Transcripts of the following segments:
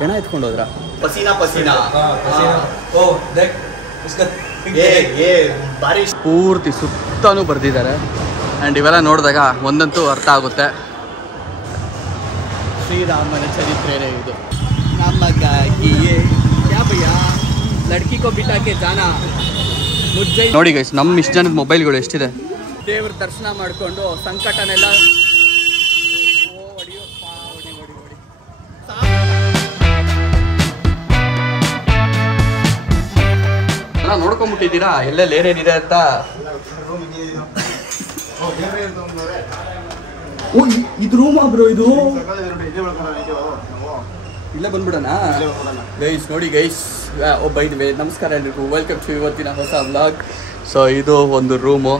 ಹೆಣ ಎತ್ಕೊಂಡು ಹೋದ್ರ पसीना पसीना ಓ ಪೂರ್ತಿ ಸುತ್ತಾನು ಬರ್ದಿದ್ದಾರೆ ಆ್ಯಂಡ್ ಇವೆಲ್ಲ ನೋಡಿದಾಗ ಒಂದಂತೂ ಅರ್ಥ ಆಗುತ್ತೆ, ಶ್ರೀರಾಮನ ಚರಿತ್ರೆನೇ ಇದು. ನಮಗಾಗಿ ಕ್ಯಾ ಭಯ್ಯ ಲಡ್ಕಿ ಕೋ ಬಿಟಾಕೆ ಜಾನ ಮುಜ್ಜೈ. ನೋಡಿ ಗೈಸ್, ನಮ್ಮ ಇಷ್ಟು ಜನದ ಮೊಬೈಲ್ಗಳು ಎಷ್ಟಿದೆ. ದೇವ್ರ ದರ್ಶನ ಮಾಡಿಕೊಂಡು ಸಂಕಟನೆಲ್ಲ ನೋಡ್ಕೊಂಡ್ಬಿಟ್ಟಿದ್ದೀರಾ ಎಲ್ಲೆಲ್ಲಿ ಏನೇನಿದೆ ಅಂತ. ಇದು ರೂಮಾ ಬ್ರೋ? ಇದು ಇಲ್ಲೇ ಬಂದ್ಬಿಡೋಣ ಗೈಸ್. ನೋಡಿ ಗೈಸ್, ಬೈ ದ ವೇ ನಮಸ್ಕಾರ ಎಲ್ರಿಗೂ, ವೆಲ್ಕಮ್ ಟು ಇವತ್ತಿನ ಹೊಸ ವ್ಲಾಗ್. ಸೊ ಇದು ಒಂದು ರೂಮು,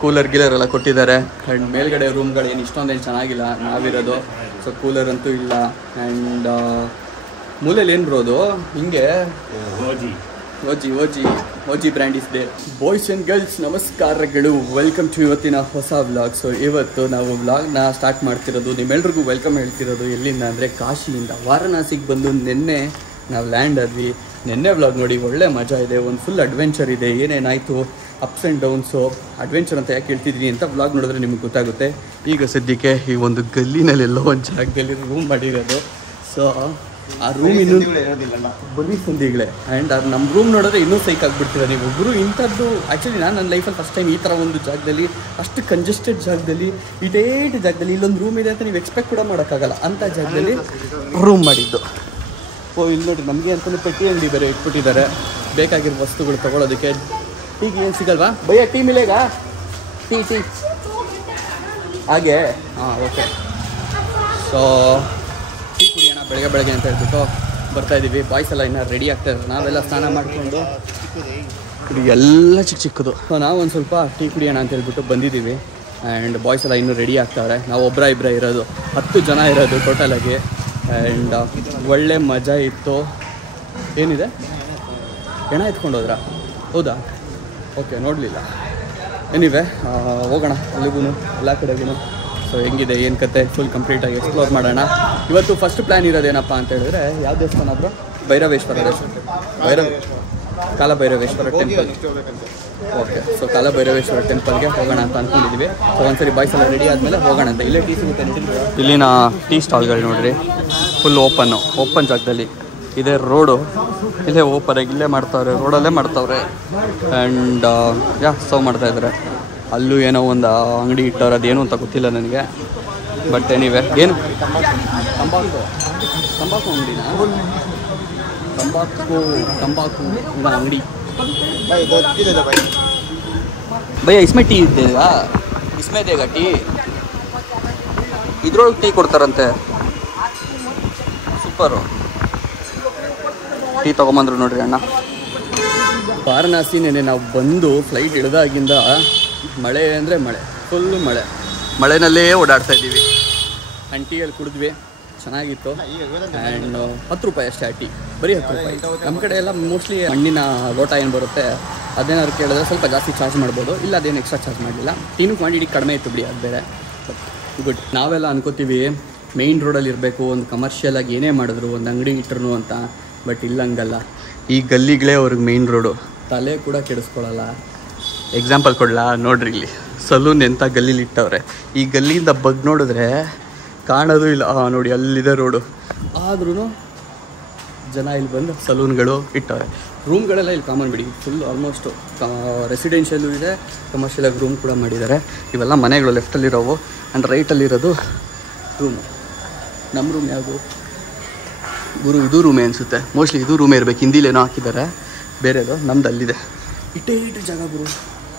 ಕೂಲರ್ ಗೀಲರ್ ಎಲ್ಲ ಕೊಟ್ಟಿದ್ದಾರೆ. ಆ್ಯಂಡ್ ಮೇಲ್ಗಡೆ ರೂಮ್ಗಳು ಏನು ಇಷ್ಟೊಂದೇನು ಚೆನ್ನಾಗಿಲ್ಲ, ನಾವಿರೋದು. ಸೊ ಕೂಲರ್ ಅಂತೂ ಇಲ್ಲ. ಆ್ಯಂಡ್ ಮೂಲೆಯಲ್ಲಿ ಏನು ಬರೋದು ಹಿಂಗೆ OG brand is the. Boys and girls ನಮಸ್ಕಾರಗಳು, ವೆಲ್ಕಮ್ ಟು ಇವತ್ತಿನ ಹೊಸ ವ್ಲಾಗ್. ಸೊ ಇವತ್ತು ನಾವು ವ್ಲಾಗ್ನ ಸ್ಟಾರ್ಟ್ ಮಾಡ್ತಿರೋದು, ನಿಮ್ಮೆಲ್ರಿಗೂ ವೆಲ್ಕಮ್ ಹೇಳ್ತಿರೋದು ಎಲ್ಲಿಂದ ಅಂದರೆ ಕಾಶಿಯಿಂದ. ವಾರಣಾಸಿಗೆ ಬಂದು ನಿನ್ನೆ ನಾವು ಲ್ಯಾಂಡ್ ಆದ್ವಿ. ನಿನ್ನೆ ವ್ಲಾಗ್ ನೋಡಿ, ಒಳ್ಳೆ ಮಜಾ ಇದೆ, ಒಂದು ಫುಲ್ ಅಡ್ವೆಂಚರ್ ಇದೆ. ಏನೇನಾಯಿತು, ಅಪ್ಸ್ ಆ್ಯಂಡ್ ಡೌನ್ಸು, ಅಡ್ವೆಂಚರ್ ಅಂತ ಯಾಕೆ ಹೇಳ್ತಿದ್ವಿ ಅಂತ ವ್ಲಾಗ್ ನೋಡಿದ್ರೆ ನಿಮಗೆ ಗೊತ್ತಾಗುತ್ತೆ. ಈಗ ಸದ್ಯಕ್ಕೆ ಈ ಒಂದು ಗಲ್ಲಿನಲ್ಲೆಲ್ಲೋ ಒಂದು ಜಾಗದಲ್ಲಿ ರೂಮ್ ಮಾಡಿರೋದು. ಸೊ ಆ ರೂಮ್ ಇನ್ನೂ ಬರೀ ಸಂದಿಗಳೇ. ಆ್ಯಂಡ್ ಅದು ನಮ್ಮ ರೂಮ್ ನೋಡಿದ್ರೆ ಇನ್ನೂ ಸೈಕ್ ಆಗಿಬಿಡ್ತೀರ ನೀವು ಒಬ್ಬರು. ಇಂಥದ್ದು ಆ್ಯಕ್ಚುಲಿ ನಾನು ನನ್ನ ಲೈಫಲ್ಲಿ ಫಸ್ಟ್ ಟೈಮ್ ಈ ಥರ ಒಂದು ಜಾಗದಲ್ಲಿ, ಅಷ್ಟು ಕಂಜೆಸ್ಟೆಡ್ ಜಾಗದಲ್ಲಿ, ಇದೇಟ್ ಜಾಗದಲ್ಲಿ ಇಲ್ಲೊಂದು ರೂಮ್ ಇದೆ ಅಂತ ನೀವು ಎಕ್ಸ್ಪೆಕ್ಟ್ ಕೂಡ ಮಾಡೋಕ್ಕಾಗಲ್ಲ, ಅಂಥ ಜಾಗದಲ್ಲಿ ರೂಮ್ ಮಾಡಿದ್ದು. ಓ ಇಲ್ಲಿ ನೋಡಿ, ನಮಗೆ ಅಂತಲೂ ಪೆಟ್ಟಿ ಅಂಗಡಿ ಬೇರೆ ಇಟ್ಬಿಟ್ಟಿದ್ದಾರೆ ಬೇಕಾಗಿರೋ ವಸ್ತುಗಳು ತೊಗೊಳೋದಕ್ಕೆ. ಟೀಗೆ ಏನು ಸಿಗಲ್ವಾ ಭಯ್ಯ? ಟೀ ಮಿಲೇಗ? ಟೀ ಹಾಗೆ ಹಾಂ ಓಕೆ. ಸೊ ಟೀ ಕುಡಿಯೋಣ ಬೆಳಗ್ಗೆ ಅಂತ ಹೇಳ್ಬಿಟ್ಟು ಬರ್ತಾಯಿದ್ದೀವಿ. ಬಾಯ್ಸ್ ಎಲ್ಲ ಇನ್ನೂ ರೆಡಿ ಆಗ್ತಾಯಿದ್ರು, ನಾವೆಲ್ಲ ಸ್ನಾನ ಮಾಡಿಕೊಂಡು ಎಲ್ಲ ಚಿಕ್ಕದು. ಸೊ ನಾವು ಒಂದು ಸ್ವಲ್ಪ ಟೀ ಕುಡಿಯೋಣ ಅಂತ ಹೇಳ್ಬಿಟ್ಟು ಬಂದಿದ್ದೀವಿ. ಆ್ಯಂಡ್ ಬಾಯ್ಸ್ ಎಲ್ಲ ಇನ್ನೂ ರೆಡಿ ಆಗ್ತಾವ್ರೆ. ನಾವು ಒಬ್ಬರ ಇರೋದು, 10 ಜನ ಇರೋದು ಟೋಟಲಾಗಿ. ಆ್ಯಂಡ್ ಒಳ್ಳೆ ಮಜಾ ಇತ್ತು. ಏನಿದೆ, ಹೆಣ ಎತ್ಕೊಂಡು ಹೋದ್ರಾ? ಹೌದಾ, ಓಕೆ, ನೋಡಲಿಲ್ಲ. ಏನಿವೆ, ಹೋಗೋಣ ಅಲ್ಲಿಗೂ ಎಲ್ಲ ಕಡೆಗೂ. ಸೊ ಹೆಂಗಿದೆ ಏನು ಕತೆ, ಫುಲ್ ಕಂಪ್ಲೀಟಾಗಿ ಎಕ್ಸ್ಪ್ಲೋರ್ ಮಾಡೋಣ. ಇವತ್ತು ಫಸ್ಟ್ ಪ್ಲ್ಯಾನ್ ಇರೋದೇನಪ್ಪ ಅಂತ ಹೇಳಿದ್ರೆ, ಯಾವ ದೇವಸ್ಥಾನ ಆದರೂ Bhairaveshwara Kalabhairaveshwara temple. Okay, so Kalabhairaveshwara ಟೆಂಪಲ್ಗೆ ಹೋಗೋಣ ಅಂತ ಅಂದ್ಕೊಂಡಿದ್ದೀವಿ. ಸೊ ಒಂದ್ಸರಿ ಬಾಯ್ಸ್ ಎಲ್ಲ ರೆಡಿ ಆದಮೇಲೆ ಹೋಗೋಣ ಅಂತ. ಇಲ್ಲೇ ಟೀ ಸಿಗುತ್ತೆ. ಇಲ್ಲಿನ ಟೀ ಸ್ಟಾಲ್ಗಳು ನೋಡಿರಿ, ಫುಲ್ ಓಪನ್ ಜಾಗದಲ್ಲಿ ಇದೆ. ರೋಡು ಇಲ್ಲೇ ಓಪನಾಗಿ ಇಲ್ಲೇ ಮಾಡ್ತಾವ್ರೆ, ರೋಡಲ್ಲೇ ಮಾಡ್ತಾವ್ರೆ. ಆ್ಯಂಡ್ ಸರ್ವ್ ಮಾಡ್ತಾಯಿದ್ದಾರೆ. ಅಲ್ಲೂ ಏನೋ ಒಂದು ಅಂಗಡಿ ಇಟ್ಟವ್ರು, ಅದೇನು ಅಂತ ಗೊತ್ತಿಲ್ಲ ನನಗೆ. ಬಟ್ ಎನಿವೆ, ಏನು ತಂಬಾಕು ಅಂಗಡಿನ? ತಂಬಾಕು ಅಂಗಡಿ ಭಯ್ಯ. ಇಸ್ಮೆ ಟೀ ಇದ್ದೇಗ? ಇಸ್ಮೆ ದೇಗ ಟೀ? ಇದ್ರೊಳಗೆ ಟೀ ಕೊಡ್ತಾರಂತೆ, ಸೂಪರು. ಟೀ ತೊಗೊಂಬಂದ್ರು ನೋಡ್ರಿ ಅಣ್ಣ. ವಾರಣಾಸಿ ನೆನೆ ನಾವು ಬಂದು ಫ್ಲೈಟ್ ಇಳಿದಾಗಿಂದ ಮಳೆ ಅಂದರೆ ಫುಲ್ಲು ಮಳೆನಲ್ಲೇ ಓಡಾಡ್ತಾ ಇದ್ದೀವಿ. ಆ್ಯಂಡ್ ಟೀಯಲ್ಲಿ ಕುಡಿದ್ವಿ, ಚೆನ್ನಾಗಿತ್ತು. ಆ್ಯಂಡ್ 10 ರೂಪಾಯಿ ಅಷ್ಟೇ ಆ ಟೀ, ಬರೀ 10 ರೂಪಾಯಿ. ನಮ್ಮ ಕಡೆ ಎಲ್ಲ ಮೋಸ್ಟ್ಲಿ ಮಣ್ಣಿನ ಲೋಟ ಏನು ಬರುತ್ತೆ ಅದೇನಾದ್ರು ಕೇಳಿದ್ರೆ ಸ್ವಲ್ಪ ಜಾಸ್ತಿ ಚಾರ್ಜ್ ಮಾಡ್ಬೋದು, ಇಲ್ಲ ಅದೇನು ಎಕ್ಸ್ಟ್ರಾ ಚಾರ್ಜ್ ಮಾಡಲಿಲ್ಲ. ಟೀನು ಕ್ವಾಂಟಿಟಿ ಕಡಿಮೆ ಇತ್ತು ಬಿಡಿ, ಅದು ಬೇರೆ. ಗುಡ್. ನಾವೆಲ್ಲ ಅನ್ಕೋತೀವಿ ಮೇಯ್ನ್ ರೋಡಲ್ಲಿ ಇರಬೇಕು, ಒಂದು ಕಮರ್ಷಿಯಲಾಗಿ ಏನೇ ಮಾಡಿದ್ರು, ಒಂದು ಅಂಗಡಿ ಇಟ್ಟರು ಅಂತ. ಬಟ್ ಇಲ್ಲಂಗಲ್ಲ, ಈ ಗಲ್ಲಿಗಳೇ ಅವ್ರಿಗೆ ಮೇಯ್ನ್ ರೋಡು. ತಲೆ ಕೂಡ ಕೆಡಿಸ್ಕೊಳ್ಳಲ್ಲ. ಎಕ್ಸಾಂಪಲ್ ಕೊಡಲಾ? ನೋಡ್ರಿ, ಇಲ್ಲಿ ಸಲೂನ್ ಎಂಥ ಗಲ್ಲೀಲಿ ಇಟ್ಟವ್ರೆ. ಈ ಗಲ್ಲಿಯಿಂದ ಬಗ್ ನೋಡಿದ್ರೆ ಕಾಣೋದು ಇಲ್ಲ. ನೋಡಿ ಅಲ್ಲಿದೆ ರೋಡು, ಆದ್ರೂ ಜನ ಇಲ್ಲಿ ಬಂದು ಸಲೂನ್ಗಳು ಇಟ್ಟವ್ರೆ. ರೂಮ್ಗಳೆಲ್ಲ ಇಲ್ಲಿ ಕಾಮನ್ ಬಿಡಿ, ಫುಲ್ ಆಲ್ಮೋಸ್ಟು ರೆಸಿಡೆನ್ಷಿಯಲ್ಲೂ ಇದೆ, ಕಮರ್ಷಿಯಲಾಗಿ ರೂಮ್ ಕೂಡ ಮಾಡಿದ್ದಾರೆ. ಇವೆಲ್ಲ ಮನೆಗಳು ಲೆಫ್ಟಲ್ಲಿರೋವು. ಆ್ಯಂಡ್ ರೈಟಲ್ಲಿರೋದು ರೂಮು. ನಮ್ಮ ರೂಮ್ ಯಾವುದು ಗುರು? ಇದು ರೂಮೇ ಅನಿಸುತ್ತೆ, ಮೋಸ್ಟ್ಲಿ ಇದು ರೂಮೇ ಇರಬೇಕು. ಹಿಂದಿಲೇನೋ ಹಾಕಿದ್ದಾರೆ ಬೇರೆದು, ನಮ್ದು ಅಲ್ಲಿದೆ. ಇಟ್ಟೇ ಜಾಗ ಗುರು,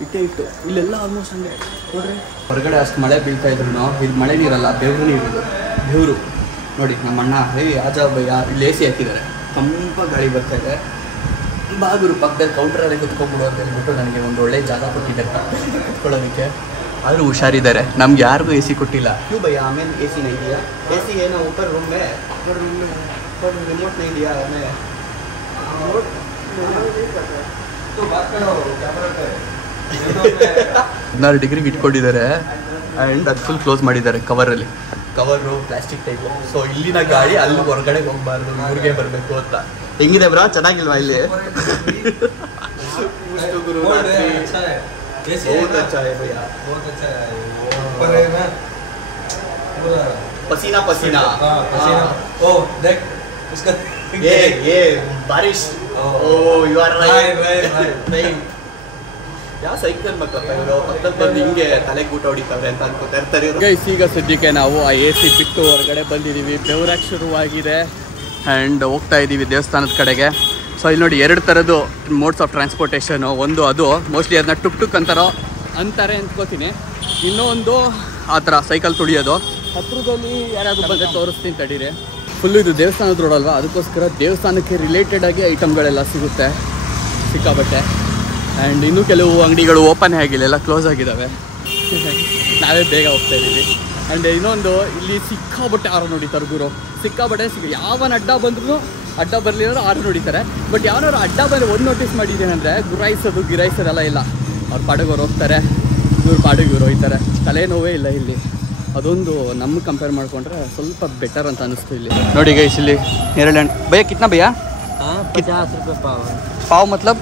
ಇಟ್ಟು ಇಲ್ಲೆಲ್ಲ ಆಲ್ಮೋಸ್ಟ್ ಹಂಗೆ ನೋಡ್ರಿ. ಹೊರಗಡೆ ಅಷ್ಟು ಮಳೆ ಬೀಳ್ತಾ ಇದ್ರು, ಇಲ್ಲಿ ಮಳೆ ನೀರಲ್ಲ, ಬೆವರು ನೀರು ನೋಡಿ. ನಮ್ಮ ಅಣ್ಣ ಆಜಾಬಯ್ಯ ಇಲ್ಲಿ AC ಹಾಕಿದ್ದಾರೆ, ತಂಪ ಗಾಳಿ ಬರ್ತಾ ಇದೆ. ಬಾಗುರು ಪಕ್ಕದಲ್ಲಿ ಕೌಂಟ್ರಲ್ಲಿ ಕುತ್ಕೊಂಡ್ಬಿಡು ಅಂತ ಹೇಳ್ಬಿಟ್ಟು ನನಗೆ ಒಂದು ಒಳ್ಳೆ ಜಾಗ ಕೊಟ್ಟಿದ್ದಾರೆ ಕುತ್ಕೊಳ್ಳೋದಕ್ಕೆ. ಆದರೂ ಹುಷಾರಿದ್ದಾರೆ, ನಮ್ಗೆ ಯಾರಿಗೂ AC ಕೊಟ್ಟಿಲ್ಲ. ಕ್ಯೂ ಭಯ್ಯ ಆಮೇಲೆ AC नहीं दिया? AC ಏನೋ ऊपर रूम में रिमोट नहीं दिया हमें. तो बात करो क्या 16 ಡಿಗ್ರಿಗೆ ಇಟ್ಕೊಂಡಿದ್ದಾರೆ. ಆ್ಯಂಡ್ ಅದು ಫುಲ್ ಕ್ಲೋಸ್ ಮಾಡಿದ್ದಾರೆ ಕವರು ಪ್ಲಾಸ್ಟಿಕ್ ಟೈಪು. ಸೊ ಇಲ್ಲಿನ ಗಾಡಿ ಅಲ್ಲಿ ಹೊರಗಡೆ ಹೋಗ್ಬಾರ್ದು, ಊರಿಗೆ ಬರಬೇಕು ಅಂತ. ಹೆಂಗಿದೆ ಬ್ರಾ, ಚೆನ್ನಾಗಿಲ್ವಾ ಇಲ್ಲಿ? पसीना पसीना ओ देख उसका ये बारिश ओ यू आर राइट ಯಾವ ಸೈಕಲ್ ಮಕ್ಕಳಪ್ಪ ಇವರು ಪಕ್ಕದಲ್ಲಿ ಬಂದು ಹಿಂಗೆ ತಲೆಗೆ ಊಟ ಹೊಡಿತಾವ್ರೆ ಅಂತ ಅನ್ಕೋತಾ ಇರ್ತಾರೆ ಗೈಸ್. ಈಗ ಸದ್ಯಕ್ಕೆ ನಾವು ಆ AC ಬಿಟ್ಟು ಹೊರಗಡೆ ಬಂದಿದ್ದೀವಿ, ಬೆವರಾಗಿ ಶುರುವಾಗಿದೆ ಆ್ಯಂಡ್ ಹೋಗ್ತಾ ಇದ್ದೀವಿ ದೇವಸ್ಥಾನದ ಕಡೆಗೆ. ಸೊ ಇಲ್ಲಿ ನೋಡಿ 2 ಥರದ್ದು ಮೋಡ್ಸ್ ಆಫ್ ಟ್ರಾನ್ಸ್ಪೋರ್ಟೇಷನು. ಒಂದು ಅದು ಮೋಸ್ಟ್ಲಿ ಅದನ್ನ ಟುಕ್ ಅಂತಾರೆ ಅಂದ್ಕೋತೀನಿ. ಇನ್ನೊಂದು ಆ ಥರ ಸೈಕಲ್ ತುಳಿಯೋದು. ಹತ್ರದಲ್ಲಿ ಯಾರಾದರೂ ಬಂದರೆ ತೋರಿಸ್ತೀನಿ ತಡೀರಿ. ಫುಲ್ಲು ಇದು ದೇವಸ್ಥಾನದ ರೋಡ್ ಅಲ್ವಾ, ಅದಕ್ಕೋಸ್ಕರ ದೇವಸ್ಥಾನಕ್ಕೆ ರಿಲೇಟೆಡ್ ಆಗಿ ಐಟಮ್ಗಳೆಲ್ಲ ಸಿಗುತ್ತೆ ಸಿಕ್ಕಾಬಟ್ಟೆ. ಆ್ಯಂಡ್ ಇನ್ನೂ ಕೆಲವು ಅಂಗಡಿಗಳು ಓಪನ್ ಆಗಿಲ್ಲ, ಎಲ್ಲ ಕ್ಲೋಸ್ ಆಗಿದ್ದಾವೆ. ನಾವೇ ಬೇಗ ಹೋಗ್ತಾ ಇದ್ದೀವಿ. ಆ್ಯಂಡ್ ಇನ್ನೊಂದು ಇಲ್ಲಿ ಸಿಕ್ಕಾಬಟ್ಟೆ ಆರು ನೋಡಿತಾರೆ ಗುರು, ಸಿಕ್ಕಾಬಟ್ಟೆ ಯಾವನ ಅಡ್ಡ ಬಂದ್ರೂ ಅಡ್ಡ ಬರಲಿಲ್ಲ ಆರು ನೋಡಿತಾರೆ. ಬಟ್ ಯಾರು ಅಡ್ಡ ಬಂದರೆ ಒಂದು ನೋಟಿಸ್ ಮಾಡಿದ್ದೇನೆಂದರೆ ಗಿರಾಯಿಸೋದೆಲ್ಲ ಇಲ್ಲ. ಅವ್ರ ಪಾಡಿಗೆ ಅವ್ರು ಹೋಗ್ತಾರೆ, ಇವ್ರ ಪಾಡಿಗೆ ಇವ್ರು ಹೋಗ್ತಾರೆ, ತಲೆನೋವೇ ಇಲ್ಲ ಇಲ್ಲಿ. ಅದೊಂದು ನಮ್ಗೆ ಕಂಪೇರ್ ಮಾಡಿಕೊಂಡ್ರೆ ಸ್ವಲ್ಪ ಬೆಟರ್ ಅಂತ ಅನ್ನಿಸ್ತು ಇಲ್ಲಿ. ನೋಡಿ ಗೈಸ್ ಇಲ್ಲಿ ನೇರಳೆ ಹಣ್ಣು ಭಯ್ಯ ಕಿತ್ನಾ ಭಯ್ಯ? 50 रुपये ಪಾವ್ ಮತ್ಲಬ್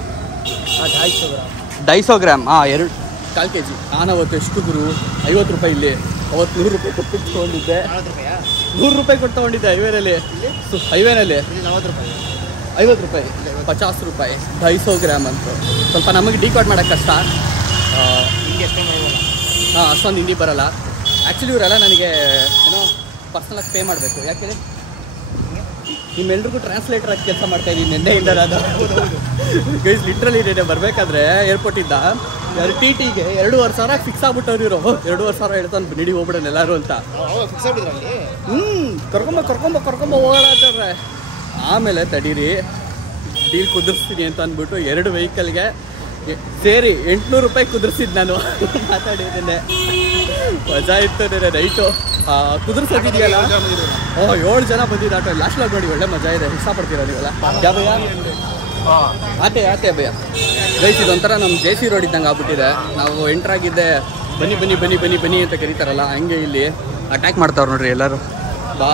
250 ಗ್ರಾಮ್. 2 kg. ನಾನು ಅವತ್ತು ಎಷ್ಟು ಗುರು 50 ರೂಪಾಯಿ ಇಲ್ಲಿ, ಅವತ್ತು 100 ರೂಪಾಯಿ ಕೊಟ್ಟು ತೊಗೊಂಡಿದ್ದೆ. 100 ರೂಪಾಯಿ ಕೊಟ್ಟು ತೊಗೊಂಡಿದ್ದೆ ಹೈವೇನಲ್ಲಿ 50 ರೂಪಾಯಿ 50 ರೂಪಾಯಿ 250 ಗ್ರಾಮ್ ಅಂತ. ಸ್ವಲ್ಪ ನಮಗೆ ಡಿಕೋಡ್ ಮಾಡೋಕ್ಕೆ ಕಷ್ಟ. ಅಷ್ಟೊಂದು ಹಿಂದಿ ಬರೋಲ್ಲ. ಆ್ಯಕ್ಚುಲಿ ಇವರೆಲ್ಲ ನನಗೆ ಏನೋ ಪರ್ಸ್ನಲಾಗಿ ಪೇ ಮಾಡಬೇಕು. ಯಾಕೆ ನಿಮ್ಮೆಲ್ರಿಗೂ ಟ್ರಾನ್ಸ್ಲೇಟರ್ ಆಗಿ ಕೆಲಸ ಮಾಡ್ತಾಯಿದ್ದೀನಿ ನಿನ್ನೆಯಿಂದ ನಾನು. ಗೈಸ್ ಲಿಟ್ರಲಿ ನೆನ್ನೆ ಬರಬೇಕಾದ್ರೆ ಏರ್ಪೋರ್ಟಿಂದ TTಗೆ 2,500 ಫಿಕ್ಸ್ ಆಗ್ಬಿಟ್ಟವ್ರು ಇವರು. 2,500 ಹೇಳ್ತಾನೆ ನಡಿ ಹೋಗ್ಬಿಡೋಣ ಎಲ್ಲರೂ ಅಂತ. ಕರ್ಕೊಂಬ ಹೋಗೋಣ ಅಂತಾರೆ. ಆಮೇಲೆ ತಡೀರಿ ಡೀಲ್ ಕುದುರಿಸ್ತೀನಿ ಅಂತ ಅಂದ್ಬಿಟ್ಟು 2 ವೆಹಿಕಲ್ಗೆ ಸೇರಿ 800 ರೂಪಾಯಿ ಕುದುರಿಸಿದ್ದು ನಾನು. ಮಾತಾಡಿದ್ದೇನೆ, ಮಜಾ ಇತ್ತು ನೈಟು ಕುದುರಿಸೋದಿದೆಯಲ್ಲ. 7 ಜನ ಬಂದಿದ್ದು ಆಟೋ. ಲಾಸ್ಟ್ಲಾಗಿ ನೋಡಿ ಒಳ್ಳೆ ಮಜಾ ಇದೆ, ಇಷ್ಟಪಡ್ತೀರಾ ನೀವೆಲ್ಲ? ಯಾವ ಭಯ ಆತೆ ಭಯ ಗೈಸ್, ಇದೊಂಥರ ನಮ್ಮ JC ರೋಡ್ ಇದ್ದಂಗೆ ಆಗ್ಬಿಟ್ಟಿದೆ. ನಾವು ಎಂಟ್ರಾಗಿದ್ದೆ ಬನ್ನಿ ಅಂತ ಕರೀತಾರಲ್ಲ, ಹಂಗೆ ಇಲ್ಲಿ ಅಟ್ಯಾಕ್ ಮಾಡ್ತಾವ್ರು ನೋಡ್ರಿ ಎಲ್ಲರೂ. ಬಾ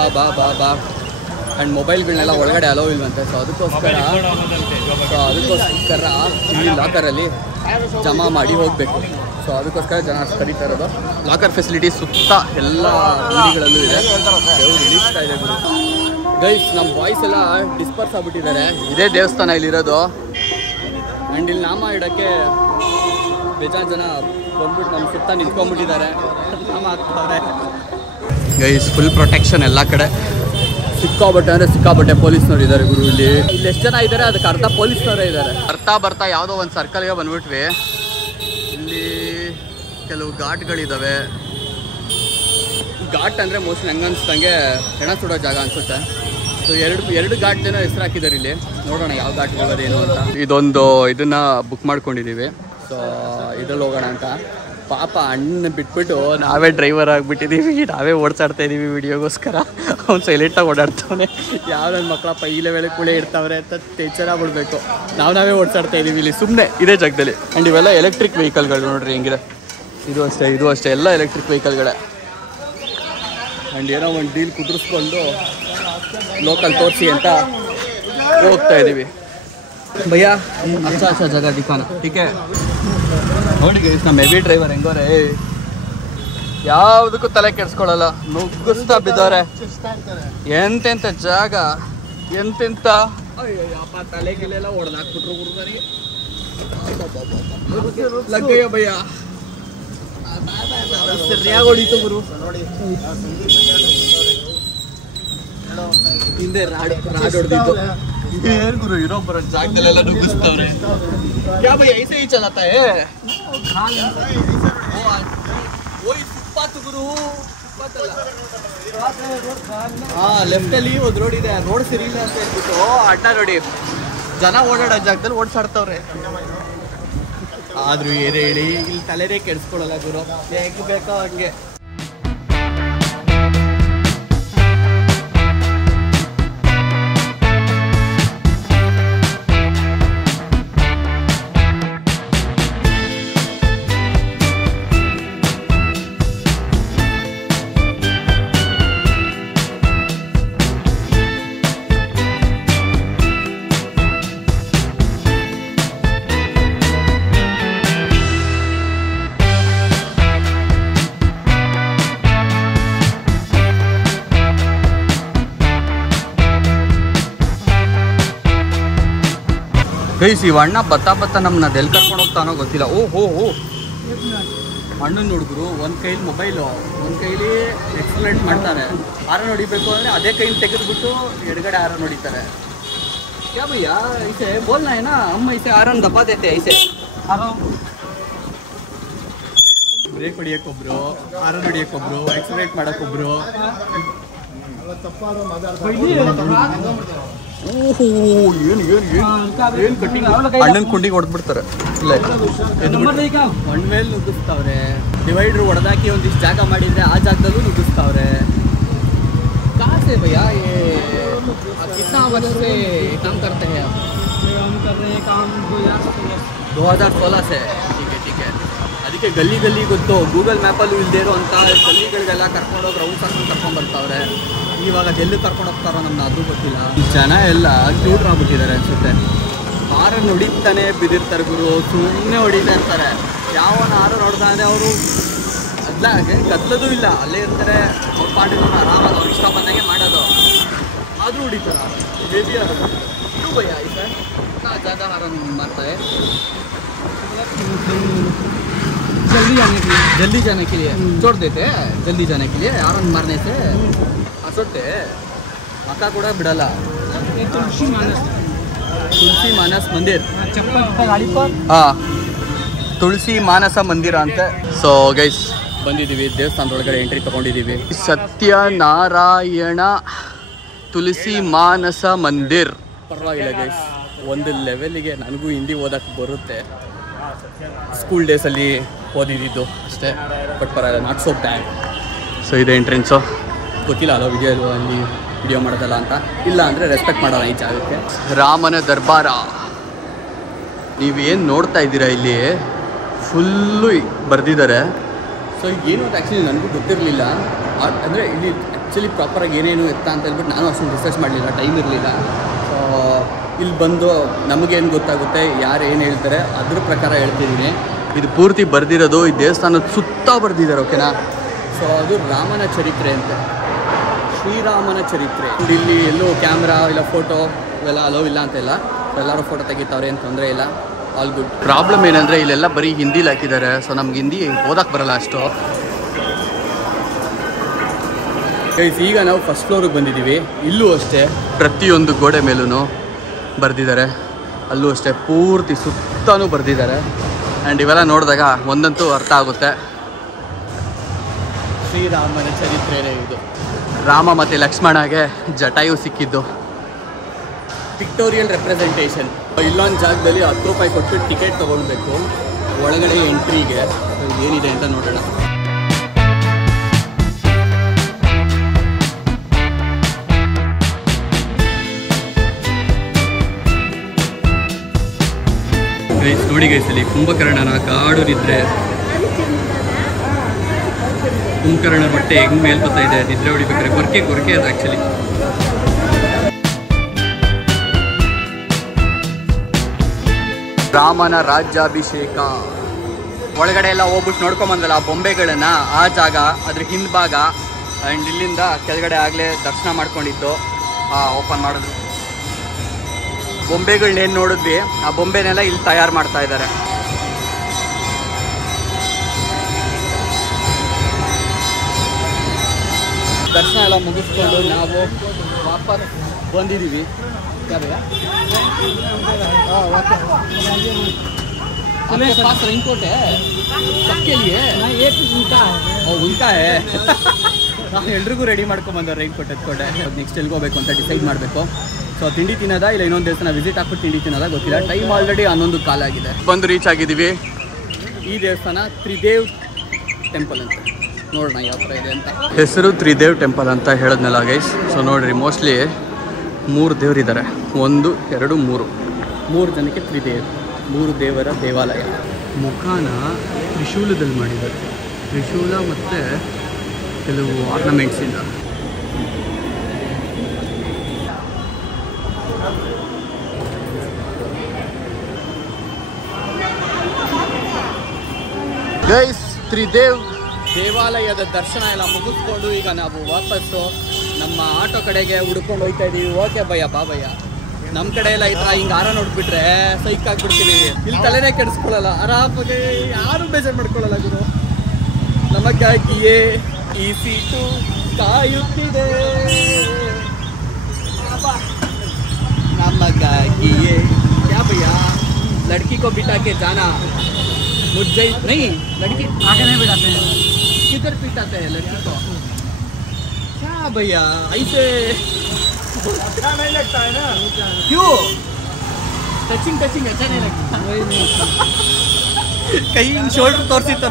ಆ್ಯಂಡ್ ಮೊಬೈಲ್ಗಳನ್ನೆಲ್ಲ ಒಳಗಡೆ ಅಲೋ ಇಲ್ವಂತೆ. ಸೊ ಅದಕ್ಕೋಸ್ಕರ ಇಲ್ಲಿ ಲಾಕರಲ್ಲಿ ಜಮಾ ಮಾಡಿ ಹೋಗಬೇಕು. ಸೊ ಅದಕ್ಕೋಸ್ಕರ ಜನ ಕರೀತಾ ಇರೋದು. ಲಾಕರ್ ಫೆಸಿಲಿಟಿ ಸುತ್ತ ಎಲ್ಲ ಅಂಗಡಿಗಳಲ್ಲೂ ಇದೆ. ಇಳಿಸ್ತಾ ಇದೆ ಗುರು. ಗೈಸ್ ನಮ್ಮ ಬಾಯ್ಸ್ ಎಲ್ಲ ಡಿಸ್ಪರ್ಸ್ ಆಗ್ಬಿಟ್ಟಿದ್ದಾರೆ. ಇದೇ ದೇವಸ್ಥಾನ ಇಲ್ಲಿರೋದು. ಆ್ಯಂಡ್ ಇಲ್ಲಿ ನಾಮ ಇಡೋಕ್ಕೆ ಬೇಜಾನ್ ಜನ ಬಂದ್ಬಿಟ್ಟು ನಮ್ಮ ಸುತ್ತ ನಿಂತ್ಕೊಂಡ್ಬಿಟ್ಟಿದ್ದಾರೆ, ನಾಮ ಹಾಕ್ತಾರೆ. ಗೈಸ್ ಫುಲ್ ಪ್ರೊಟೆಕ್ಷನ್ ಎಲ್ಲ ಕಡೆ. ಸಿಕ್ಕಾಬಟ್ಟೆ ಪೊಲೀಸ್ನವ್ರು ಇದ್ದಾರೆ ಗುರು. ಇಲ್ಲಿ ಎಷ್ಟು ಜನ ಇದ್ದಾರೆ ಅದಕ್ಕೆ ಅರ್ಧ ಪೊಲೀಸ್ನವರೇ ಇದ್ದಾರೆ. ಬರ್ತಾ ಯಾವುದೋ ಒಂದು ಸರ್ಕಲ್ಗೆ ಬಂದ್ಬಿಟ್ವಿ. ಇಲ್ಲಿ ಕೆಲವು ಘಾಟ್ಗಳಿದ್ದಾವೆ. ಘಾಟ್ ಅಂದರೆ ಮೋಸ್ಟ್ಲಿ ಹೆಂಗೆ ಅನ್ಸ್ದಂಗೆ ಹೆಣ ಸುಡೋ ಜಾಗ ಅನ್ಸುತ್ತೆ. ಸೊ ಎರಡು ಘಾಟ್ ಏನೋ ಹೆಸರು ಹಾಕಿದ್ದಾರೆ ಇಲ್ಲಿ. ನೋಡೋಣ ಯಾವ ಘಾಟ್ ಹೋಗೋದೇನು ಅಂತ. ಇದೊಂದು ಇದನ್ನು ಬುಕ್ ಮಾಡ್ಕೊಂಡಿದ್ದೀವಿ. ಸೊ ಇದ್ರಲ್ಲಿ ಹೋಗೋಣ ಅಂತ. ಪಾಪ ಅಣ್ಣ ಬಿಟ್ಬಿಟ್ಟು ನಾವೇ ಡ್ರೈವರ್ ಆಗಿಬಿಟ್ಟಿದ್ದೀವಿ, ನಾವೇ ಓಡಿಸಾಡ್ತಾ ಇದ್ದೀವಿ ವಿಡಿಯೋಗೋಸ್ಕರ. ಅವ್ನು ಸೈಲೆಂಟಾಗಿ ಓಡಾಡ್ತಾನೆ. ಯಾವ ನನ್ನ ಮಕ್ಕಳಪ್ಪ ಈ ಲೆವೆಲ್ ಕೂಡ ಇರ್ತಾವ್ರೆ ಅಂತ ಟೆನ್ಷನ್ ಆಗ್ಬಿಡ್ಬೇಕು. ನಾವೇ ಓಡಿಸಾಡ್ತಾ ಇದ್ದೀವಿ ಇಲ್ಲಿ ಸುಮ್ಮನೆ ಇದೇ ಜಾಗದಲ್ಲಿ. ಆ್ಯಂಡ್ ಇವೆಲ್ಲ ಎಲೆಕ್ಟ್ರಿಕ್ ವೆಹಿಕಲ್ಗಳು ನೋಡ್ರಿ ಹೆಂಗಿದೆ. ಇದು ಅಷ್ಟೇ ಎಲ್ಲ ಎಲೆಕ್ಟ್ರಿಕ್ ವೆಹಿಕಲ್ಗಳೇ. ಆ್ಯಂಡ್ ಏನೋ ಒಂದು ಡೀಲ್ ಕುದುರಿಸ್ಕೊಂಡು ಲೋಕಲ್ ತೋರಿಸಿ ಅಂತ ಹೋಗ್ತಾ ಇದ್ದೀವಿ. ಭಯ್ಯ ಅಚ್ಚಾ ಜಾಗ ದಿಕ್ಕಾನ ಟೀಕೆ ನೋಡಿ ಗೈಸ್. ನಮ್ಮ ಹೆವಿ ಡ್ರೈವರ್ ಹೆಂಗೋರೆ, ಯಾವುದಕ್ಕೂ ತಲೆ ಕೆಡಿಸ್ಕೊಳ್ಳಲ್ಲ, ನುಗ್ಗಿಸ್ತಾ ಬಿದ್ದವ್ರೆ. ಎಂತೆಂಥ ಜಾಗ, ಎಂತೆಂಥ ಅಯ್ಯಪ್ಪ ತಲೆಗೆಲ್ಲ ಹೊಡೆದಾಕ್ಬಿಟ್ರು ಗುರುಗಳಿಗೆ. ಲಗ್ಗಯ್ಯ ಭಯ್ಯ ಸರಿಯಾಗಿ ಹೊಡೀತು ಗುರು. ಹಿಂದೆ ರಾಡ್ ಹೊಡೆದಿತ್ತು. ಏನ್ ಗುರು ಇನ್ನೊಬ್ಬರ ಜಾಗದಲ್ಲೆಲ್ಲ ನುಗ್ಗಿಸ್ತವ್ರೆ. क्या भैया ऐसे ही चलाता है? ಗುರು ಲೆಫ್ಟ್ ಅಲ್ಲಿ ಒಂದು ರೋಡ್ ಇದೆ, ರೋಡ್ ಸರಿ ಇಲ್ಲ ಅಂತ ಹೇಳ್ಬಿಟ್ಟು ಅಡ್ಡ ನೋಡಿ ಜನ ಓಡಾಡೋ ಜಾಗದಲ್ಲಿ ಓಡಿಸಾಡ್ತವ್ರೆ. ಆದ್ರೂ ಏನೇ ಹೇಳಿ ಇಲ್ಲಿ ತಲೆನೇ ಕೆಡಿಸ್ಕೊಳಲ್ಲ ಗುರು, ಹೇಗೆ ಬೇಕೋ ಹಂಗೆ. ಗೈಸ್ ಇವ ಅಣ್ಣ ಬತ್ತ ನಮ್ಮನ್ನ ಎಲ್ಲಿ ಕರ್ಕೊಂಡು ಹೋಗ್ತಾನೋ ಗೊತ್ತಿಲ್ಲ. ಓಹೋ ಅಣ್ಣನ ಹುಡುಗರು ಒಂದು ಕೈಲಿ ಮೊಬೈಲು, ಒಂದು ಕೈಲಿ ಎಕ್ಸ್ಪ್ಲೇಟ್ ಮಾಡ್ತಾರೆ. ಹಾರನ್ ಹೊಡಿಬೇಕು ಅಂದರೆ ಅದೇ ಕೈಲಿ ತೆಗೆದುಬಿಟ್ಟು ಎಡಗಡೆ ಹಾರನ್ ಹೊಡಿತಾರೆ. क्या भैया इसे बोलना है ना, हम इसे हारन दबा देते हैं. इसे ಬ್ರೇಕ್ ಹೊಡಿಯೋಕ್ಕೊಬ್ರು, ಹಾರನ್ ಹೊಡಿಯೋಕ್ಕೊಬ್ರು, ಎಕ್ಸ್ಪ್ಲೇಟ್ ಮಾಡೋಕ್ಕೊಬ್ರು. ಏನು ಕಟ್ಟಿಂಗ್ ಅಣ್ಣನ ಕುಂಡಿಗೆ ಹೊಡೆದ್ಬಿಡ್ತಾರೆ. One veil ನುಗ್ಗಿಸ್ತಾವ್ರೆ. ಡಿವೈಡ್ರು ಹೊಡೆದಾಕಿ ಒಂದಿಷ್ಟು ಜಾಗ ಮಾಡಿದ್ರೆ ಆ ಜಾಗದಲ್ಲೂ ನುಗ್ಗಿಸ್ತಾವ್ರೆ. ಕಾಸೆ ಭಯ್ಯ कितना वर्ष से काम करते हैं आप? हम कर रहे हैं काम 2016 से. ठीक है. ಅದಕ್ಕೆ ಗಲ್ಲಿ ಗೊತ್ತು, ಗೂಗಲ್ ಮ್ಯಾಪಲ್ಲೂ ಇಲ್ಲದೆ ಇರೋಂಥ ಗಲ್ಲಿಗಳಿಗೆಲ್ಲ ಕರ್ಕೊಂಡೋಗಿ ರೌಂಡ್ಸ್ ಹಾಕೊಂಡು ಕರ್ಕೊಂಡು ಬರ್ತಾವ್ರೆ. ಇವಾಗ ಎಲ್ಲಿ ಕರ್ಕೊಂಡು ಹೋಗ್ತಾರೋ ನಮ್ಗೆ ಅದು ಗೊತ್ತಿಲ್ಲ. ಜನ ಎಲ್ಲ ಕ್ಯೂಟ್ರ್ ಆಗ್ಬಿಟ್ಟಿದ್ದಾರೆ ಅನ್ಸುತ್ತೆ. ಹಾರನ್ನು ಹೊಡಿತಾನೆ ಬಿದ್ದಿರ್ತಾರೆ ಗುರು, ಸುಮ್ಮನೆ ಹೊಡಿತಾ ಇರ್ತಾರೆ. ಯಾವನ ಹಾರನ್ನು ಹೊಡೆದ ಅಂದರೆ ಅವರು ಅದ್ಲಾಗೆ ಕತ್ತಲೂ ಇಲ್ಲ, ಅಲ್ಲೇ ಇರ್ತಾರೆ. ಅವ್ರ ಪಾಟಿನ ಆರಾಮಾಗಿ ಅವ್ರು ಇಷ್ಟ ಬಂದಂಗೆ ಮಾಡೋದು. आदू उड़ीता बेबी आ रहा क्यों भैया इसे इतना ज़्यादा हारन मारता है? जल्दी जाने के लिए छोड़ देते हैं. जल्दी जाने के लिए हारन मारने से असोटे अक्का ಕೂಡ ಬಿಡಲ್ಲ. ತುಳಸಿ ಮಾನಸ್ ಮಂದಿರ್, ತುಳಸಿ ಮಾನಸ ಮಂದಿರ ಅಂತ. ಸೊ ಗೈಸ್ ಬಂದಿದ್ದೀವಿ, ದೇವಸ್ಥಾನದೊಳಗಡೆ ಎಂಟ್ರಿ ತಗೊಂಡಿದ್ದೀವಿ. ಸತ್ಯನಾರಾಯಣ ತುಳಸಿ ಮಾನಸ ಮಂದಿರ್. ಪರವಾಗಿಲ್ಲ ಗೈಸ್, ಒಂದು ಲೆವೆಲಿಗೆ ನನಗೂ ಹಿಂದಿ ಓದಕ್ಕೆ ಬರುತ್ತೆ. ಸ್ಕೂಲ್ ಡೇಸಲ್ಲಿ ಓದಿದ್ದು ಅಷ್ಟೇ, ಬಟ್ ಪರವಾಗಿಲ್ಲ, ನಾಟ್ ಸೋ ಬ್ಯಾಡ್. ಸೊ ಇದೆ ಎಂಟ್ರೆನ್ಸು. ಗೊತ್ತಿಲ್ಲ ಅಲ್ಲ ವಿಡಿಯೋ ಮಾಡೋದಲ್ಲ ಅಂತ. ಇಲ್ಲ ಅಂದರೆ ರೆಸ್ಪೆಕ್ಟ್ ಮಾಡೋಣ ಈ ಜಾಗಕ್ಕೆ. ರಾಮನ ದರ್ಬಾರ ನೀವೇನು ನೋಡ್ತಾ ಇದ್ದೀರಾ ಇಲ್ಲಿ ಫುಲ್ಲು ಬರೆದಿದ್ದಾರೆ. ಸೊ ಏನು ಅಂತ ಆ್ಯಕ್ಚುಲಿ ನನಗೂ ಗೊತ್ತಿರಲಿಲ್ಲ. ಅಂದರೆ ಇಲ್ಲಿ ಆ್ಯಕ್ಚುಲಿ ಪ್ರಾಪರಾಗಿ ಏನೇನು ಇರ್ತಾ ಅಂತ ಹೇಳ್ಬಿಟ್ಟು ನಾನು ಅಷ್ಟೊಂದು ರಿಸರ್ಚ್ ಮಾಡಲಿಲ್ಲ, ಟೈಮ್ ಇರಲಿಲ್ಲ. ಸೊ ಇಲ್ಲಿ ಬಂದು ನಮಗೇನು ಗೊತ್ತಾಗುತ್ತೆ, ಯಾರು ಏನು ಹೇಳ್ತಾರೆ ಅದ್ರ ಪ್ರಕಾರ ಹೇಳ್ತಿದ್ದೀನಿ. ಇದು ಪೂರ್ತಿ ಬರೆದಿರೋದು ಈ ದೇವಸ್ಥಾನದ ಸುತ್ತ ಬರೆದಿದ್ದಾರೆ, ಓಕೆನಾ. ಸೊ ಅದು ರಾಮನ ಚರಿತ್ರೆ ಅಂತ, ಶ್ರೀರಾಮನ ಚರಿತ್ರೆ. ಇಲ್ಲಿ ಎಲ್ಲೂ ಕ್ಯಾಮ್ರಾ ಇಲ್ಲ ಫೋಟೋ ಇವೆಲ್ಲ ಅಲೋ ಇಲ್ಲ ಅಂತೆಲ್ಲ, ಎಲ್ಲರೂ ಫೋಟೋ ತೆಗಿತಾವ್ರೆ, ಏನು ತೊಂದರೆ ಇಲ್ಲ, ಆಲ್ ಗುಡ್. ಪ್ರಾಬ್ಲಮ್ ಏನಂದರೆ ಇಲ್ಲೆಲ್ಲ ಬರೀ ಹಿಂದಿಲಿ ಹಾಕಿದ್ದಾರೆ. ಸೊ ನಮ್ಗೆ ಹಿಂದಿ ಓದಕ್ಕೆ ಬರಲ್ಲ ಅಷ್ಟು. ಗೈಸ್ ಈಗ ನಾವು ಫಸ್ಟ್ ಫ್ಲೋರಿಗೆ ಬಂದಿದ್ದೀವಿ. ಇಲ್ಲೂ ಅಷ್ಟೇ ಪ್ರತಿಯೊಂದು ಗೋಡೆ ಮೇಲೂ ಬರೆದಿದ್ದಾರೆ, ಅಲ್ಲೂ ಅಷ್ಟೇ ಪೂರ್ತಿ ಸುತ್ತಲೂ ಬರೆದಿದ್ದಾರೆ. ಆ್ಯಂಡ್ ಇವೆಲ್ಲ ನೋಡಿದಾಗ ಒಂದಂತೂ ಅರ್ಥ ಆಗುತ್ತೆ, ಶ್ರೀರಾಮನ ಚರಿತ್ರೆನೇ ಇದು. ರಾಮ ಮತ್ತು ಲಕ್ಷ್ಮಣಗೆ ಜಟಾಯು ಸಿಕ್ಕಿದ್ದು ಪಿಕ್ಟೋರಿಯಲ್ ರೆಪ್ರೆಸೆಂಟೇಷನ್. ಇಲ್ಲೊಂದು ಜಾಗದಲ್ಲಿ 10 ರೂಪಾಯಿ ಕೊಟ್ಟು ಟಿಕೆಟ್ ತೊಗೊಳ್ಬೇಕು ಒಳಗಡೆ ಎಂಟ್ರಿಗೆ. ಏನಿದೆ ಅಂತ ನೋಡೋಣ. ನೋಡಿ ಗೈಸ್, ಇಲ್ಲಿ ಕುಂಭಕರ್ಣನ ಕಾಡು ನಿದ್ರೆ, ಕುಂಭಕರ್ಣ ಬಟ್ಟೆ ಹೆಂಗ್ ಮೇಲ್ ಬರ್ತಾ ಇದೆ, ನಿದ್ರೆ ಹೊಡಿಬೇಕಾದ್ರೆ ಗೊರಕೆ ಅದು ಆ್ಯಕ್ಚುಲಿ. ರಾಮನ ರಾಜ್ಯಾಭಿಷೇಕ ಒಳಗಡೆ ಎಲ್ಲ ಹೋಗ್ಬಿಟ್ಟು ನೋಡ್ಕೊಂಬಂದಲ್ಲ ಆ ಬೊಂಬೆಗಳನ್ನ, ಆ ಜಾಗ ಅದ್ರ ಹಿಂದ್ಭಾಗ. ಆ್ಯಂಡ್ ಇಲ್ಲಿಂದ ಕೆಳಗಡೆ ಆಗಲೇ ದರ್ಶನ ಮಾಡ್ಕೊಂಡಿದ್ದು. ಓಪನ್ ಮಾಡಿದ್ರು ಬೊಂಬೆಗಳನ್ನೇನು ನೋಡಿದ್ವಿ, ಆ ಬೊಂಬೆನೆಲ್ಲ ಇಲ್ಲಿ ತಯಾರು ಮಾಡ್ತಾ ಇದ್ದಾರೆ. ದರ್ಶನ ಎಲ್ಲ ಮುಗಿಸ್ಕೊಂಡು ನಾವು ವಾಪಸ್ ಬಂದಿದ್ದೀವಿ. ರೈನ್ಕೋಟೆ ಉಲ್ಟಾ ನಾವು ಎಲ್ರಿಗೂ ರೆಡಿ ಮಾಡ್ಕೊಂಬಂದ ರೈನ್ಕೋಟ್ ಎತ್ಕೊಂಡೆ. ನೆಕ್ಸ್ಟ್ ಎಲ್ಗೋಬೇಕು ಅಂತ ಡಿಸೈಡ್ ಮಾಡಬೇಕು. ಸೊ ತಿಂಡಿ ತಿನ್ನೋದ ಇಲ್ಲ ಇನ್ನೊಂದು ದೇವಸ್ಥಾನ ವಿಸಿಟ್ ಹಾಕ್ಬಿಟ್ಟು ತಿಂಡಿ ತಿನ್ನೋದ ಗೊತ್ತಿಲ್ಲ. ಟೈಮ್ ಆಲ್ರೆಡಿ 11 ಕಾಲ ಆಗಿದೆ. ಬಂದು ರೀಚ್ ಆಗಿದ್ದೀವಿ. ಈ ದೇವಸ್ಥಾನ ತ್ರಿದೇವ್ ಟೆಂಪಲ್ ಅಂತ, ನೋಡೋಣ ಯಾವ ಥರ ಇದೆ ಅಂತ. ಹೆಸರು ತ್ರಿದೇವ್ ಟೆಂಪಲ್ ಅಂತ ಹೇಳಿದ್ನಲ್ಲ ಗೈಸ್. ಸೊ ನೋಡಿರಿ, ಮೋಸ್ಟ್ಲಿ 3 ದೇವರಿದ್ದಾರೆ. 1 2 3 ಜನಕ್ಕೆ ತ್ರಿದೇವ್, 3 ದೇವರ ದೇವಾಲಯ. ಮುಖಾನ ತ್ರಿಶೂಲದಲ್ಲಿ ಮಾಡಿದ್ದಾರೆ, ತ್ರಿಶೂಲ ಮತ್ತು ಕೆಲವು ಆರ್ನಮೆಂಟ್ಸಿಂದ. ಗೈಸ್, ತ್ರಿದೇವ್ ದೇವಾಲಯದ ದರ್ಶನ ಎಲ್ಲ ಮುಗಿಸ್ಕೊಂಡು ಈಗ ನಾವು ವಾಪಸ್ಸು ನಮ್ಮ ಆಟೋ ಕಡೆಗೆ ಹುಡ್ಕೊಂಡು ಹೋಗ್ತಾ ಇದ್ದೀವಿ. ಓಕೆ ಭಯ್ಯ, ಬಾ ಭಯ್ಯ. ನಮ್ಮ ಕಡೆ ಎಲ್ಲ ಈ ಥರ ಹಿಂಗೆ ಹಾರ ನೋಡ್ಬಿಟ್ರೆ ಸೈಕ್ ಆಗ್ಬಿಡ್ತೀವಿ. ಇಲ್ಲಿ ತಲೆನೇ ಕೆಡಿಸ್ಕೊಳ್ಳಲ್ಲ, ಆರಾಮಾಗಿ ಯಾರು ಬೇಜಾರು ಮಾಡ್ಕೊಳ್ಳಲ್ಲ ಗುರು. ನಮಗಾಗಿಯೇ ಈ ಸೀಟು ಕಾಯುತ್ತಿದೆ, ನಮಗಾಗಿಯೇ. क्या भैया लड़की को बिठा के जाना मुझे नहीं, लड़की आगे नहीं बिठाते हैं। किधर बिठाते हैं लड़की को? क्या भैया ऐसे अच्छा नहीं लगता है ना। क्यों? टचिंग अच्छा नहीं लगता. ಕೈ ಶೋಲ್ಡರ್ ತೋರಿಸಿ ಇದು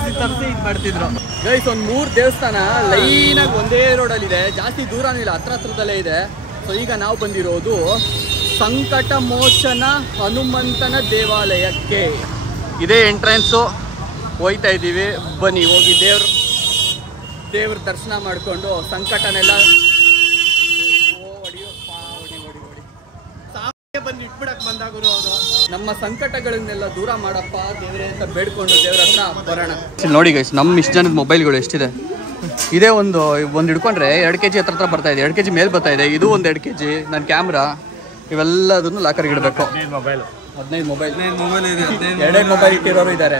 ಮಾಡ್ತಿದ್ರು. ಗೈಸ್ ಒಂದು 3 ದೇವಸ್ಥಾನ ಲೈನಾಗಿ ಒಂದೇ ರೋಡಲ್ಲಿದೆ, ಜಾಸ್ತಿ ದೂರನೂ ಇಲ್ಲ, ಹತ್ರದಲ್ಲೇ ಇದೆ. ಸೊ ಈಗ ನಾವು ಬಂದಿರೋದು ಸಂಕಟ ಮೋಚನ ಹನುಮಂತನ ದೇವಾಲಯಕ್ಕೆ. ಇದೇ ಎಂಟ್ರೆನ್ಸು, ಹೋಯ್ತಾ ಇದ್ದೀವಿ. ಬನ್ನಿ ಹೋಗಿ ದೇವ್ರ ದರ್ಶನ ಮಾಡಿಕೊಂಡು ಸಂಕಟನೆಲ್ಲ ಬಂದು ಇಟ್ಬಿಡಕ್ ಬಂದಾಗುರು ಅವರು. ನಮ್ಮ ಸಂಕಟಗಳನ್ನೆಲ್ಲ ದೂರ ಮಾಡಪ್ಪ ದೇವರೇ ಅಂತ ಬೇಡ್ಕೊಂಡು ದೇವ್ರ ಹತ್ರ ಬರೋಣ. ನೋಡಿ ಗೈಸ್, ನಮ್ಮ ಇಷ್ಟು ಜನದ ಮೊಬೈಲ್ಗಳು ಎಷ್ಟಿದೆ. ಇದೇ ಒಂದು ಹಿಡ್ಕೊಂಡ್ರೆ 2 kg ಹತ್ರ ಬರ್ತಾ ಇದೆ, 2 kg ಮೇಲೆ ಬರ್ತಾ ಇದೆ. ಇದು ಒಂದು 2 kg. ನನ್ನ ಕ್ಯಾಮ್ರಾ ಇವೆಲ್ಲದನ್ನು ಲಾಕರ್ಗೆ ಇಡಬೇಕು. 15 ಮೊಬೈಲ್ 2 ಮೊಬೈಲ್ ಇಟ್ಟಿರೋರು ಇದ್ದಾರೆ.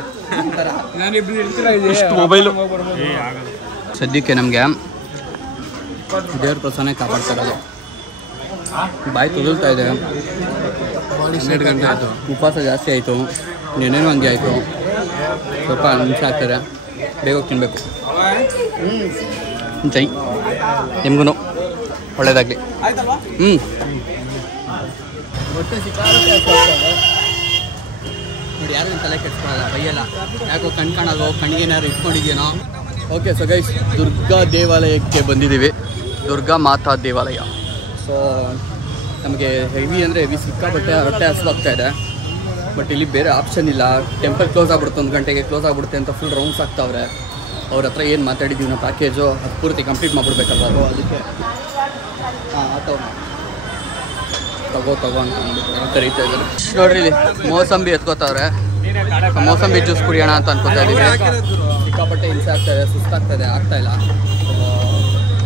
ಇಷ್ಟು ಮೊಬೈಲು ಸದ್ಯಕ್ಕೆ ನಮಗೆ ದೇವ್ರ ಪ್ರಸನ್ನ ಕಾಪಾಡ್ತಾರಲ್ಲ. ಬಾಯಿ ತೊದಲ್ತಾ ಇದೆ, 12 ಗಂಟೆ ಆಯಿತು, ಉಪವಾಸ ಜಾಸ್ತಿ ಆಯಿತು, ಏನೇನೋ ಹಂಗೆ ಆಯಿತು. ಸ್ವಲ್ಪ ನಿಮಿಷ ಆಗ್ತದೆ, ಬೇಗ ತಿನ್ನಬೇಕು. ಜೈ ನಿಮ್ಗೂ ಒಳ್ಳೇದಾಗಲಿ. ಹೊಟ್ಟೆ ಸಿಕ್ಕಾಗುತ್ತೆ ನೋಡಿ, ಯಾರು ತಲೆ ಕೆಡ್ಸ್ಕೊಳ್ಳಲ್ಲ, ಬೈಯಲ್ಲ. ಯಾಕೋ ಕಾಣೋದು ಕಣ್ಣಿಗೇನಾದ್ರು ಇಟ್ಕೊಂಡಿದ್ಯೇನೋ. ಓಕೆ ಸೊ ಗೈಸ್, ದುರ್ಗಾ ದೇವಾಲಯಕ್ಕೆ ಬಂದಿದ್ದೀವಿ. ದುರ್ಗಾ ಮಾತಾ ದೇವಾಲಯ. ಸೊ ನಮಗೆ ಹೆವಿ ಅಂದರೆ ಹೆವಿ ಸಿಕ್ಕಾಬಟ್ಟೆ ಹೊಟ್ಟೆ ಹಸ್ವಾಗ್ತಾ ಇದೆ. ಬಟ್ ಇಲ್ಲಿ ಬೇರೆ ಆಪ್ಷನ್ ಇಲ್ಲ. ಟೆಂಪಲ್ ಕ್ಲೋಸ್ ಆಗ್ಬಿಡುತ್ತೆ, 1 ಗಂಟೆಗೆ ಕ್ಲೋಸ್ ಆಗ್ಬಿಡುತ್ತೆ ಅಂತ ಫುಲ್ ರೌಂಡ್ಸ್ ಆಗ್ತಾವ್ರೆ. ಅವ್ರ ಹತ್ರ ಏನು ಮಾತಾಡಿದ್ದೀವಿ ನಾವು, ಪ್ಯಾಕೇಜು ಅದು ಪೂರ್ತಿ ಕಂಪ್ಲೀಟ್ ಮಾಡಿಬಿಡ್ಬೇಕಲ್ವ ಅದು. ಅದಕ್ಕೆ ತಗೋ ಅಂತ ಅಂದ್ಬಿಟ್ಟು ಕರೀತಾ ಇದ್ದಾರೆ. ನೋಡ್ರಿ ಇಲ್ಲಿ ಮೋಸಂಬಿ ಎತ್ಕೋತಾವ್ರೆ. ಮೋಸಂಬಿ ಜ್ಯೂಸ್ ಕುಡಿಯೋಣ ಅಂತ ಅನ್ಕೋತಾ ಇದ್ದೀವಿ. ಸಿಕ್ಕಾಪಟ್ಟೆ ಹಿಂಸೆ ಆಗ್ತಾಯಿದೆ, ಸುಸ್ತಾಗ್ತಾಯಿದೆ, ಆಗ್ತಾಯಿಲ್ಲ.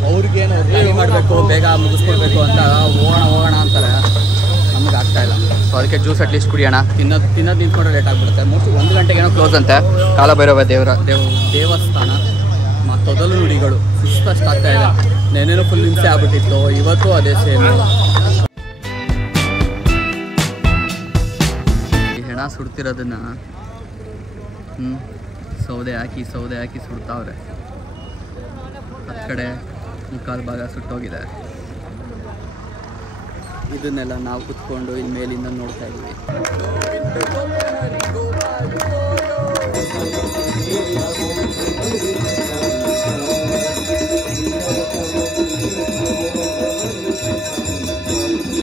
ಅವ್ರಿಗೇನು ರೆಡಿ ಮಾಡಬೇಕು, ಬೇಗ ಮುಗಿಸ್ಕೊಡ್ಬೇಕು ಅಂತ ಹೋಗೋಣ ಅಂತಾರೆ. ನಮ್ಗೆ ಆಗ್ತಾಯಿಲ್ಲ. ಸೊ ಅದಕ್ಕೆ ಜ್ಯೂಸ್ ಅಟ್ಲೀಸ್ಟ್ ಕುಡಿಯೋಣ. ತಿನ್ನೋದು ನಿಂತ್ಕೊಂಡ್ರೆ ಲೇಟ್ ಆಗಿಬಿಡುತ್ತೆ. ಮೋಸ್ಟ್ಲಿ 1 ಗಂಟೆಗೇನೋ ಕ್ಲೋಸ್ ಅಂತೆ. ಕಾಲಭೈರವ ದೇವಸ್ಥಾನ. ಮತ್ತೊದಲು ನುಡಿಗಳು ಸುಸ್ತಷ್ಟು ಆಗ್ತಾಯಿದೆ. ನೆನ್ನೆನೂ ಫುಲ್ ಹಿಂಸೆ ಆಗ್ಬಿಟ್ಟಿತ್ತು, ಇವತ್ತು ಅದೇ ಸೇಮ್. ಹೆಣ ಸುಡ್ತಿರೋದನ್ನ ಸೌದೆ ಹಾಕಿ ಸುಡ್ತಾವ್ರೆ. ಆ ಕಡೆ ಮುಕ್ಕಾಲು ಭಾಗ ಸುಟ್ಟೋಗಿದೆ. ಇದನ್ನೆಲ್ಲ ನಾವು ಕುತ್ಕೊಂಡು ಇಲ್ಲಿ ಮೇಲಿಂದ ನೋಡ್ತಾ ಇದ್ದೀವಿ.